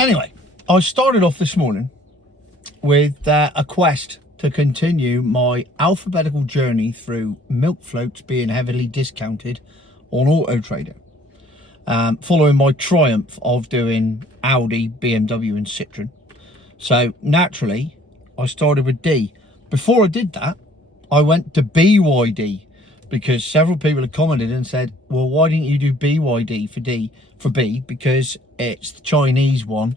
Anyway, I started off this morning with a quest to continue my alphabetical journey through milk floats being heavily discounted on Auto Trader, following my triumph of doing Audi, BMW and Citroen. So naturally I started with D. Before I did that, I went to BYD, because several people had commented and said, well, why didn't you do BYD for B? Because it's the Chinese one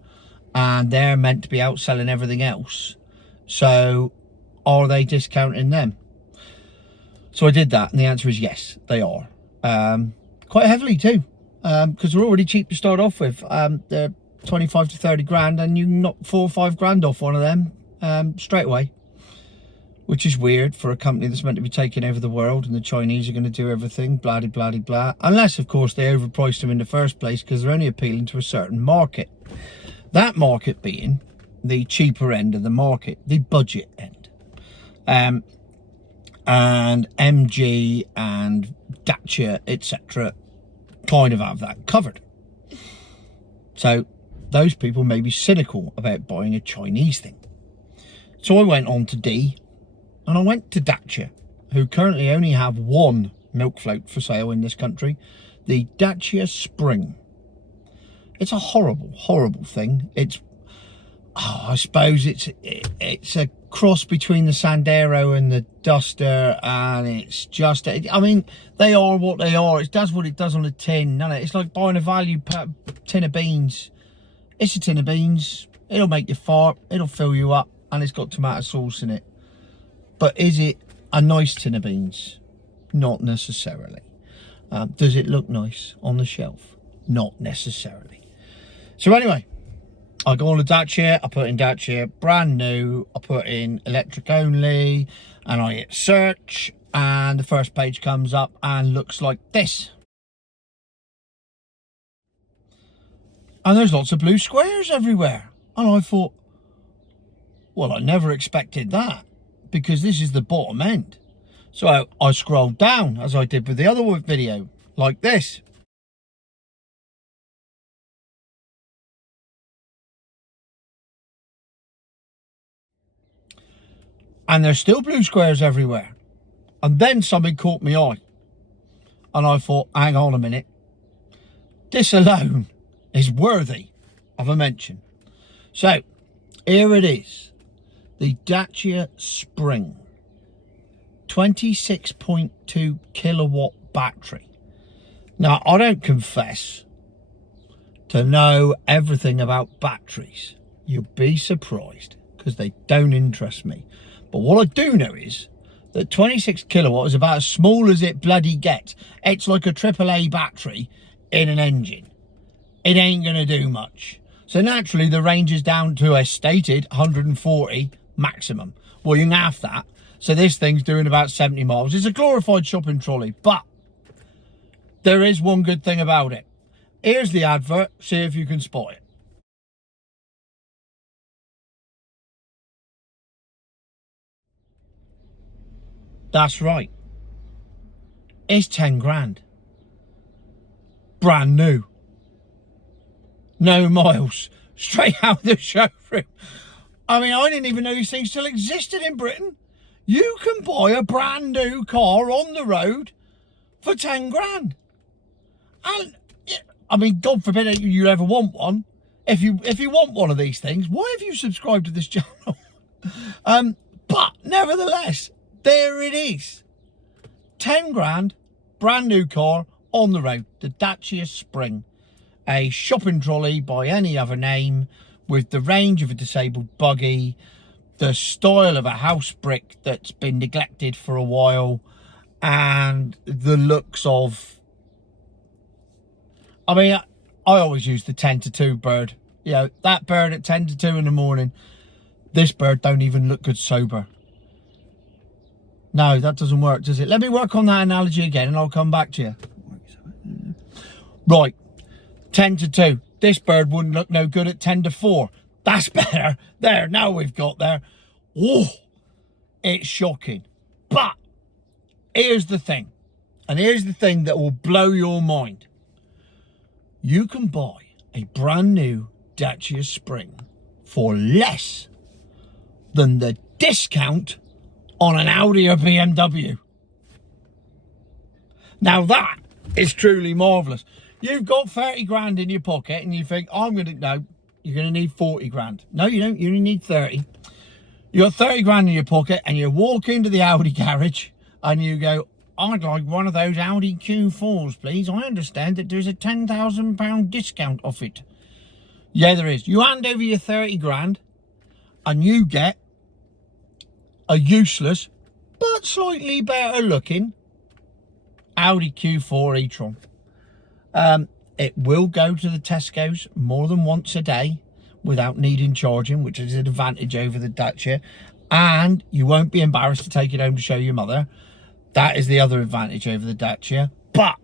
and they're meant to be outselling everything else. So are they discounting them? So I did that, and the answer is yes, they are. Quite heavily too, because they're already cheap to start off with. They're 25 to 30 grand, and you can knock 4 or 5 grand off one of them straight away. Which is weird for a company that's meant to be taking over the world, and the Chinese are going to do everything, blah, blah, blah, blah. Unless, of course, they overpriced them in the first place, because they're only appealing to a certain market. That market being the cheaper end of the market, the budget end. And MG and Dacia, etc. kind of have that covered. So those people may be cynical about buying a Chinese thing. So I went on to D, and I went to Dacia, who currently only have one milk float for sale in this country, the Dacia Spring. It's a horrible, horrible thing. It's, I suppose it's a cross between the Sandero and the Duster, and it's just, I mean, they are what they are. It does what it does on a tin, doesn't it? It's like buying a value tin of beans. It's a tin of beans. It'll make you fart. It'll fill you up, and it's got tomato sauce in it. But is it a nice tin of beans? Not necessarily. Does it look nice on the shelf? Not necessarily. So anyway, I go on to Dacia, I put in Dacia brand new, I put in electric only, and I hit search, and the first page comes up and looks like this. And there's lots of blue squares everywhere. And I thought, well, I never expected that, because this is the bottom end. So I scrolled down, as I did with the other video, like this. And there's still blue squares everywhere. And then something caught my eye. And I thought, hang on a minute. This alone is worthy of a mention. So, here it is. The Dacia Spring. 26.2 kilowatt battery. Now, I don't confess to know everything about batteries. You'll be surprised, because they don't interest me. But what I do know is that 26 kilowatt is about as small as it bloody gets. It's like a AAA battery in an engine. It ain't going to do much. So naturally, the range is down to a stated 140 maximum. Well, you can half that. So this thing's doing about 70 miles. It's a glorified shopping trolley, but there is one good thing about it. Here's the advert. See if you can spot it. That's right. It's 10 grand. Brand new. No miles. Straight out of the showroom. I mean, I didn't even know these things still existed in Britain. You can buy a brand new car on the road for 10 grand. And, I mean, God forbid you ever want one. If you want one of these things, why have you subscribed to this channel? But nevertheless, there it is. 10 grand, brand new car on the road. The Dacia Spring. A shopping trolley by any other name, with the range of a disabled buggy, the style of a house brick that's been neglected for a while, and the looks of, I mean, I always use the 10 to 2 bird. You know, that bird at 10 to 2 in the morning. This bird don't even look good sober. No, that doesn't work, does it? Let me work on that analogy again and I'll come back to you. Right, 10 to 2. This bird wouldn't look no good at 10 to 4. That's better. There, now we've got there. Oh, it's shocking. But here's the thing. And here's the thing that will blow your mind. You can buy a brand new Dacia Spring for less than the discount on an Audi or BMW. Now that is truly marvellous. You've got 30 grand in your pocket and you think, no, you're going to need 40 grand. No, you don't. You only need 30. You got 30 grand in your pocket and you walk into the Audi garage and you go, I'd like one of those Audi Q4s, please. I understand that there's a £10,000 discount off it. Yeah, there is. You hand over your 30 grand and you get a useless but slightly better looking Audi Q4 e-tron. It will go to the Tesco's more than once a day without needing charging, which is an advantage over the Dacia, and you won't be embarrassed to take it home to show your mother. That is the other advantage over the Dacia. But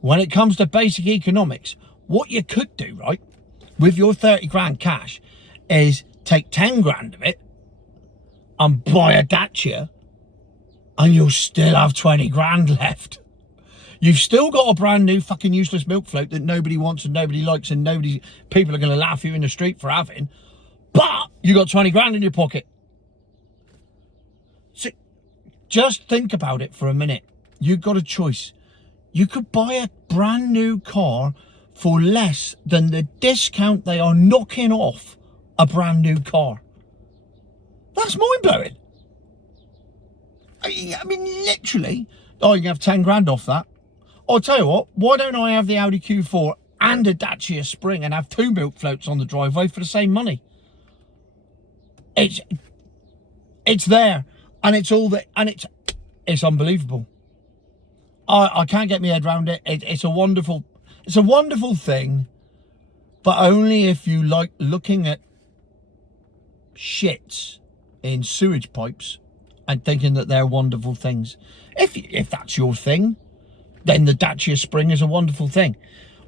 when it comes to basic economics, what you could do, right, with your 30 grand cash is take 10 grand of it and buy a Dacia, and you'll still have 20 grand left. You've still got a brand new fucking useless milk float that nobody wants and nobody likes and people are going to laugh at you in the street for having, but you got 20 grand in your pocket. So just think about it for a minute. You've got a choice. You could buy a brand new car for less than the discount they are knocking off a brand new car. That's mind-blowing. I mean, literally, you can have 10 grand off that. I'll tell you what, why don't I have the Audi Q4 and a Dacia Spring and have 2 milk floats on the driveway for the same money? It's there, and it's all that, and it's unbelievable. I can't get my head around it. It's a wonderful thing, but only if you like looking at shits in sewage pipes and thinking that they're wonderful things. If that's your thing, then the Dacia Spring is a wonderful thing.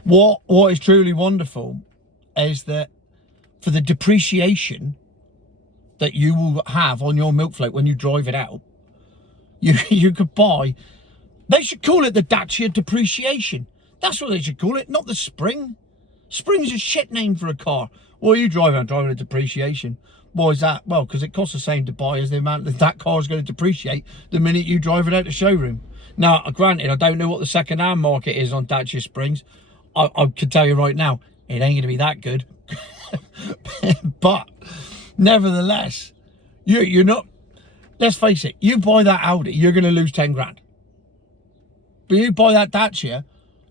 What is truly wonderful is that for the depreciation that you will have on your milk float when you drive it out, you could buy, they should call it the Dacia depreciation. That's what they should call it, not the Spring. Spring's a shit name for a car. What are you driving? I'm driving a depreciation. Why is that? Well, because it costs the same to buy as the amount that car is going to depreciate the minute you drive it out the showroom. Now, granted, I don't know what the second-hand market is on Dacia Springs. I can tell you right now, it ain't going to be that good. But nevertheless, you're not. Let's face it. You buy that Audi, you're going to lose 10 grand. But you buy that Dacia,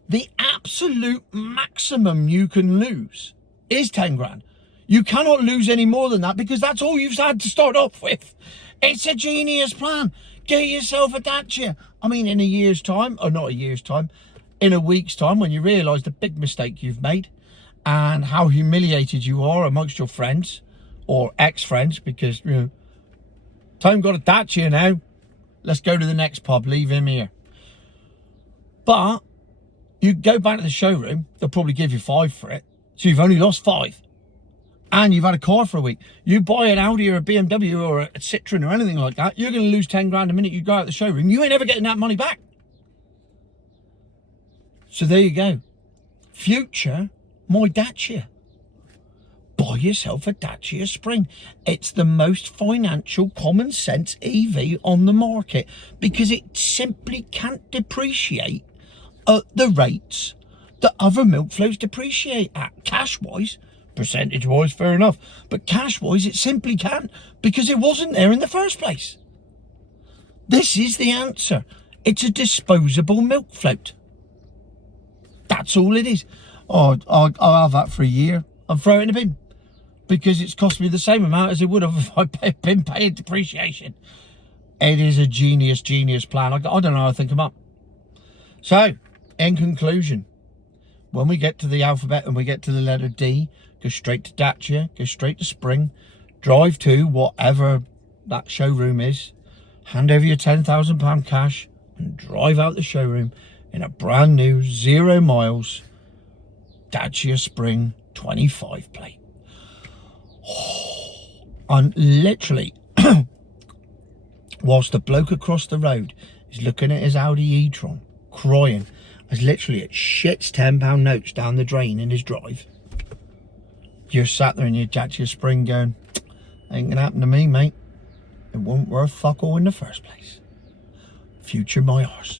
the absolute maximum you can lose is 10 grand. You cannot lose any more than that because that's all you've had to start off with. It's a genius plan. Get yourself a Dacia. I mean, in a year's time, or not a year's time, in a week's time, when you realise the big mistake you've made and how humiliated you are amongst your friends or ex-friends, because, Tom got a Dacia now. Let's go to the next pub. Leave him here. But you go back to the showroom, they'll probably give you 5 for it. So you've only lost 5. And you've had a car for a week. You buy an Audi or a BMW or a Citroen or anything like that, you're going to lose 10 grand the minute you go out the showroom. You ain't ever getting that money back. So there you go. Future, my Dacia. Buy yourself a Dacia Spring. It's the most financial, common sense EV on the market because it simply can't depreciate at the rates that other milk floats depreciate at. Cash-wise, percentage-wise, fair enough. But cash-wise, it simply can't because it wasn't there in the first place. This is the answer. It's a disposable milk float. That's all it is. Oh, I'll have that for a year and throw it in the bin because it's cost me the same amount as it would have if I'd been paying depreciation. It is a genius plan. I don't know how to think them up. So, in conclusion, when we get to the alphabet and we get to the letter D, go straight to Dacia, go straight to Spring, drive to whatever that showroom is, hand over your £10,000 cash and drive out the showroom in a brand new 0 miles Dacia Spring 25 plate. And literally, whilst the bloke across the road is looking at his Audi e-tron, crying, as literally it shits £10 notes down the drain in his drive, you're sat there in your Dacia Spring going, ain't gonna happen to me, mate. It wasn't worth fuck all in the first place. Future my arse.